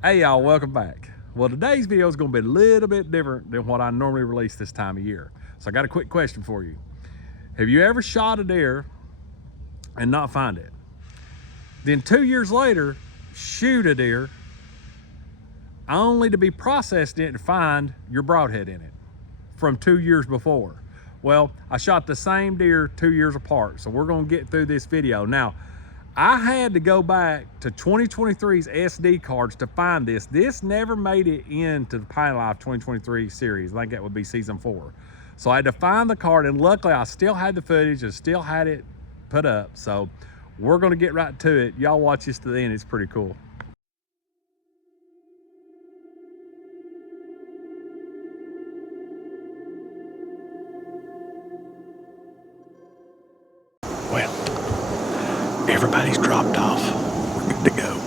Hey y'all, welcome back. Well, today's video is going to be a little bit different than what I normally release this time of year. So I got a quick question for you. Have you ever shot a deer and not find it? Then 2 years later, shoot a deer only to be processed it and find your broadhead in it from 2 years before? Well, I shot the same deer 2 years apart, so we're going to get through this video. Now, I had to go back to 2023's SD cards to find this. This never made it into the Piney Life 2023 series. I think that would be season 4. So I had to find the card, and luckily I still had the footage and still had it put up. So we're gonna get right to it. Y'all watch this to the end, it's pretty cool. Well, everybody's dropped off. We're good to go.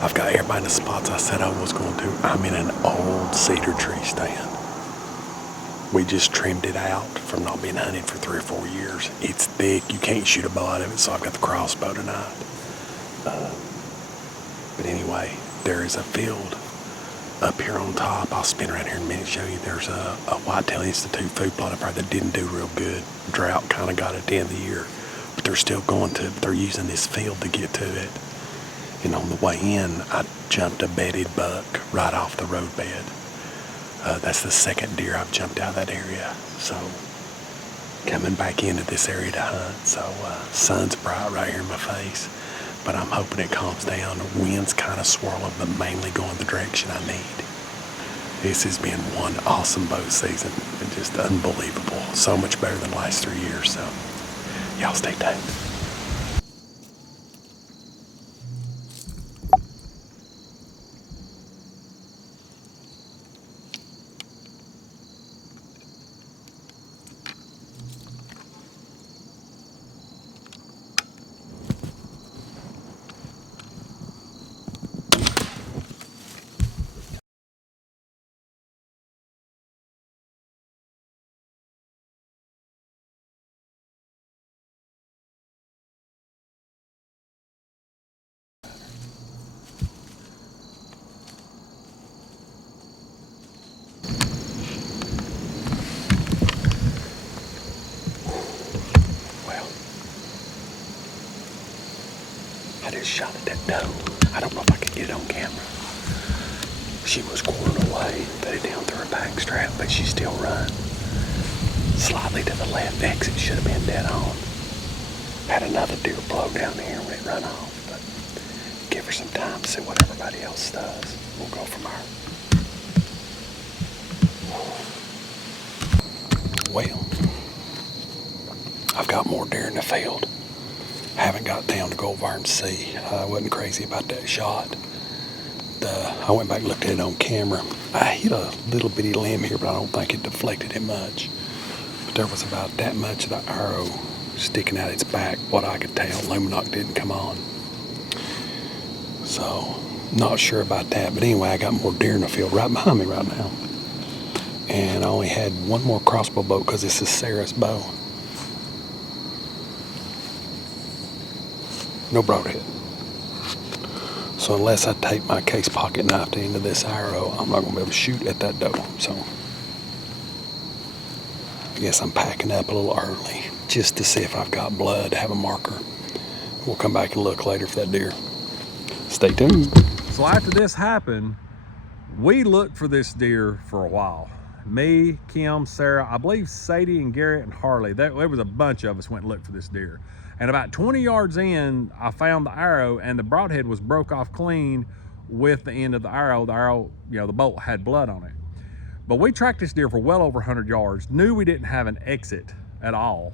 I've got everybody in the spots I said I was going to. I'm in an old cedar tree stand. We just trimmed it out from not being hunted for 3 or 4 years. It's thick. You can't shoot a bow out of it, so I've got the crossbow tonight. But anyway, there is a field up here on top. I'll spin around here in a minute and show you. There's a Whitetail Institute food plot up there that didn't do real good. Drought kind of got it at the end of the year. But they're still they're using this field to get to it. And on the way in, I jumped a bedded buck right off the roadbed. That's the second deer I've jumped out of that area. So, coming back into this area to hunt. So, sun's bright right here in my face. But I'm hoping it calms down. The wind's kind of swirling, but mainly going the direction I need. This has been one awesome bow season. Just unbelievable. So much better than the last 3 years. So, y'all stay tuned. I just shot at that doe. I don't know if I could get it on camera. She was quartered away, put it down through her back strap, but she still run. Slightly to the left, exit should have been dead on. Had another deer blow down here when it run off, but give her some time to see what everybody else does. We'll go from there. Well, I've got more deer in the field. Haven't got down to go over and see. I wasn't crazy about that shot. I went back and looked at it on camera. I hit a little bitty limb here, but I don't think it deflected it much. But there was about that much of the arrow sticking out its back, what I could tell. Luminoc didn't come on. So, not sure about that. But anyway, I got more deer in the field right behind me right now. And I only had one more crossbow bow because this is Sarah's bow. No broadhead. So unless I take my case pocket knife to the end of this arrow, I'm not going to be able to shoot at that doe. So I guess I'm packing up a little early just to see if I've got blood, have a marker. We'll come back and look later for that deer. Stay tuned. So after this happened, we looked for this deer for a while. Me, Kim, Sarah, I believe Sadie and Garrett and Harley. There was a bunch of us went and looked for this deer. And about 20 yards in, I found the arrow, and the broadhead was broke off clean with the end of the arrow. The arrow, the bolt had blood on it. But we tracked this deer for well over 100 yards, knew we didn't have an exit at all.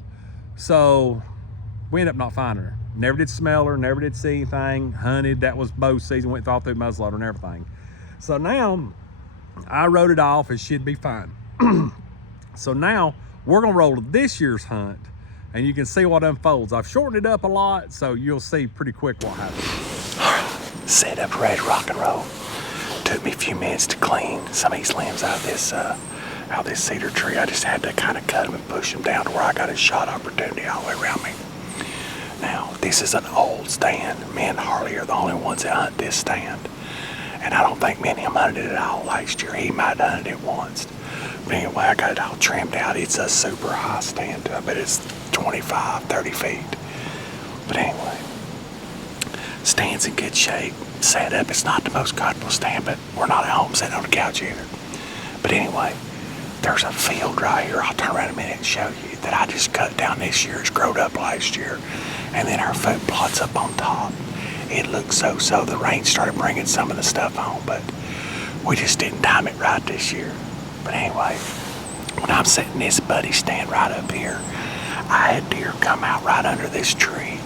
So we ended up not finding her. Never did smell her, never did see anything. Hunted, that was bow season, went all through muzzleloader and everything. So now I wrote it off as she'd be fine. So now we're gonna roll to this year's hunt, and you can see what unfolds. I've shortened it up a lot, so you'll see pretty quick what happens. Set up, ready to rock and roll. Took me a few minutes to clean some of these limbs out of this cedar tree. I just had to kind of cut them and push them down to where I got a shot opportunity all the way around me. Now, this is an old stand. Me and Harley are the only ones that hunt this stand. And I don't think me and him hunted it all last year. He might have hunted it once. But anyway, I got it all trimmed out. It's a super high stand. I bet it's 25, 30 feet. But anyway, stand's in good shape. Set up. It's not the most comfortable stand, but we're not at home sitting on the couch either. But anyway, there's a field right here. I'll turn around a minute and show you that I just cut down this year. It's growed up last year. And then our food plots up on top. It looked so. The rain started bringing some of the stuff on, but we just didn't time it right this year. But anyway, when I'm setting this buddy stand right up here, I had deer come out right under this tree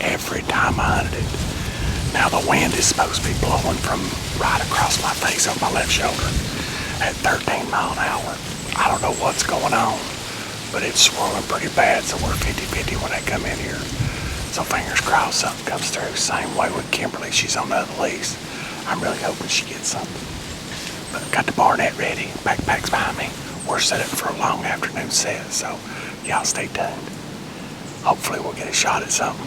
every time I hunted it. Now the wind is supposed to be blowing from right across my face on my left shoulder at 13 miles an hour. I don't know what's going on, but it's swirling pretty bad, so we're 50-50 when they come in here. So fingers crossed something comes through. Same way with Kimberly, she's on the other lease. I'm really hoping she gets something. But got the bar net ready, backpack's behind me. We're set up for a long afternoon set, so y'all stay tuned. Hopefully we'll get a shot at something.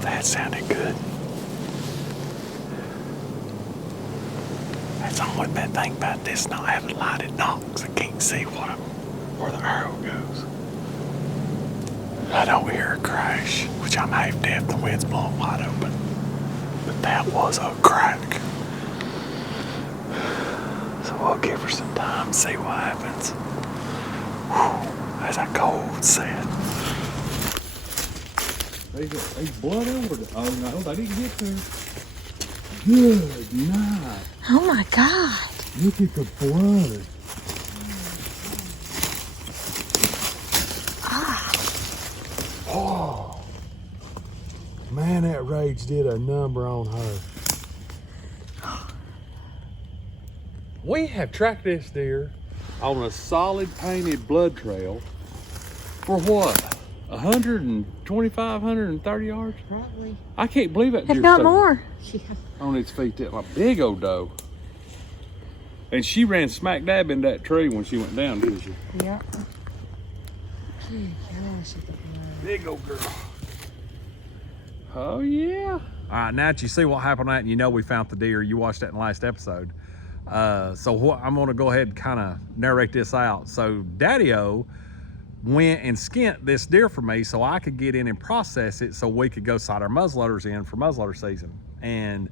That sounded good. That's the only bad thing about this not having lighted knocks. I can't see where the arrow goes. I don't hear a crash, which I'm half deaf. The wind's blowing wide open. But that was a crack. So we'll give her some time, see what happens. Whew, that's a cold set. There's blood over the. Oh no, they didn't get there. Good night. Oh my God. Look at the blood. Oh. Man, that rage did a number on her. We have tracked this deer on a solid painted blood trail for what? 125, 130 yards? Probably. I can't believe that If deer's not so more. on its feet. That like big old doe. And she ran smack dab in that tree when she went down, didn't she? Yeah. Good gosh. Big old girl. Oh yeah. All right, now that you see what happened at, and you know we found the deer. You watched that in the last episode. So what I'm gonna go ahead and kind of narrate this out. So Daddy-O went and skinned this deer for me so I could get in and process it so we could go sight our muzzleloaders in for muzzleloader season. And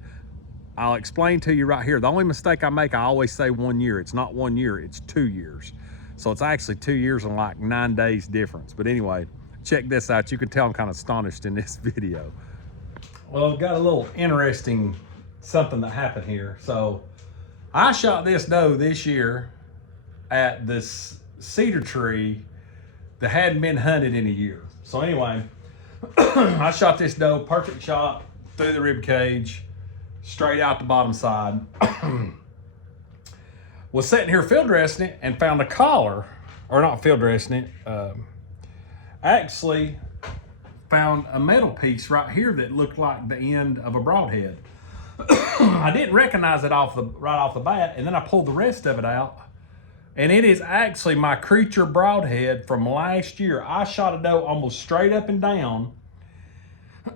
I'll explain to you right here. The only mistake I make, I always say 1 year. It's not 1 year, it's 2 years. So it's actually 2 years and like 9 days difference. But anyway, check this out. You can tell I'm kind of astonished in this video. Well, I've got a little interesting something that happened here. So I shot this doe this year at this cedar tree that hadn't been hunted in a year. So anyway, I shot this doe, perfect shot, through the rib cage, straight out the bottom side. Was sitting here field dressing it and found a collar, or not field dressing it, actually found a metal piece right here that looked like the end of a broadhead. I didn't recognize it right off the bat, and then I pulled the rest of it out. And it is actually my creature broadhead from last year. I shot a doe almost straight up and down.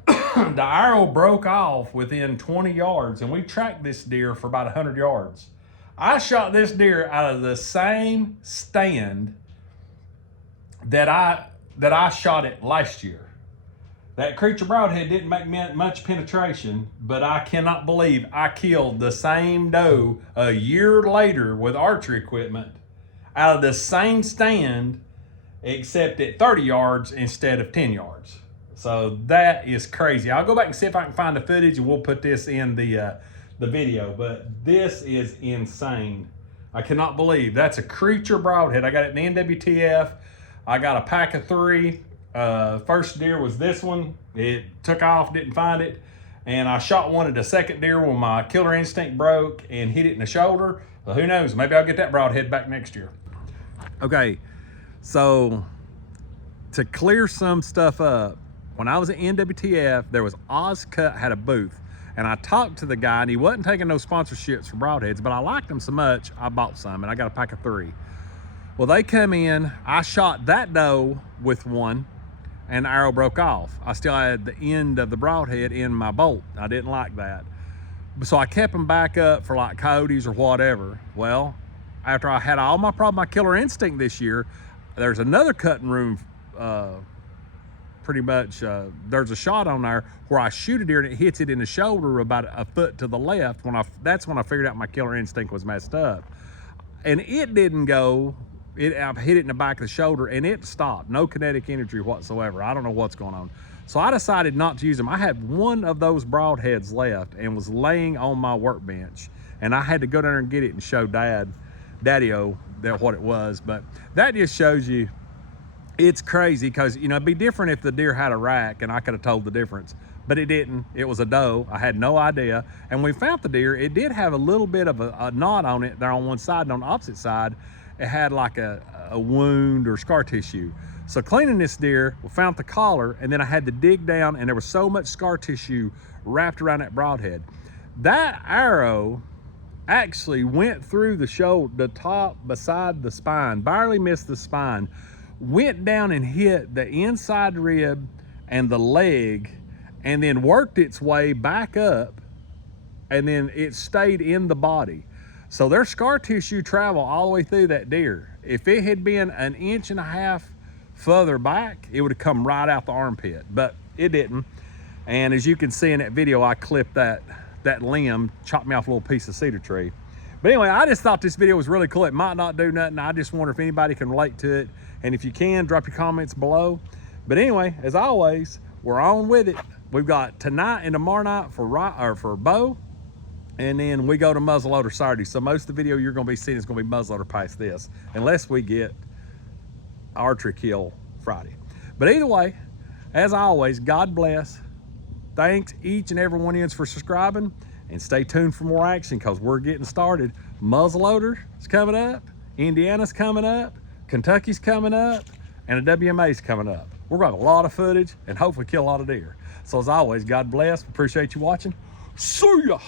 The arrow broke off within 20 yards, and we tracked this deer for about 100 yards. I shot this deer out of the same stand that I shot it last year. That creature broadhead didn't make much penetration, but I cannot believe I killed the same doe a year later with archery equipment out of the same stand, except at 30 yards instead of 10 yards. So that is crazy. I'll go back and see if I can find the footage, and we'll put this in the video, but this is insane. I cannot believe that's a creature broadhead. I got it in the NWTF. I got a pack of 3. First deer was this one. It took off, didn't find it. And I shot one at the second deer when my killer instinct broke and hit it in the shoulder. So who knows, maybe I'll get that broadhead back next year. Okay, so to clear some stuff up, when I was at NWTF, there was Ozcut had a booth, and I talked to the guy, and he wasn't taking no sponsorships for broadheads, but I liked them so much, I bought some, and I got a pack of 3. Well, they come in, I shot that doe with one, and the arrow broke off. I still had the end of the broadhead in my bolt. I didn't like that. So I kept them back up for like coyotes or whatever. Well, after I had all my my killer instinct this year, there's another cutting room, pretty much, there's a shot on there where I shoot a deer and it hits it in the shoulder about a foot to the left. That's when I figured out my killer instinct was messed up. And it didn't go, I hit it in the back of the shoulder and it stopped. No kinetic energy whatsoever. I don't know what's going on. So I decided not to use them. I had one of those broadheads left and was laying on my workbench. And I had to go down there and get it and show Daddy-O what it was. But that just shows you, it's crazy, because, you know, it'd be different if the deer had a rack and I could have told the difference, but it didn't. It was a doe. I had no idea. And when we found the deer, it did have a little bit of a knot on it there on one side, and on the opposite side, it had like a wound or scar tissue. So cleaning this deer, we found the collar, and then I had to dig down, and there was so much scar tissue wrapped around that broadhead. That arrow actually went through the shoulder, the top beside the spine, barely missed the spine, went down and hit the inside rib and the leg, and then worked its way back up, and then it stayed in the body. So there's scar tissue travel all the way through that deer. If it had been 1.5 inches further back, it would have come right out the armpit, but it didn't. And as you can see in that video, I clipped that limb, chopped me off a little piece of cedar tree. But anyway, I just thought this video was really cool. It might not do nothing. I just wonder if anybody can relate to it. And if you can, drop your comments below. But anyway, as always, we're on with it. We've got tonight and tomorrow night for bow. And then we go to muzzleloader Saturday. So most of the video you're gonna be seeing is gonna be muzzleloader past this, unless we get archery kill Friday. But either way, as always, God bless. Thanks each and every one of you for subscribing, and stay tuned for more action, because we're getting started. Muzzleloader is coming up, Indiana's coming up, Kentucky's coming up, and the WMA's coming up. We're gonna have a lot of footage and hopefully kill a lot of deer. So as always, God bless. Appreciate you watching. See ya.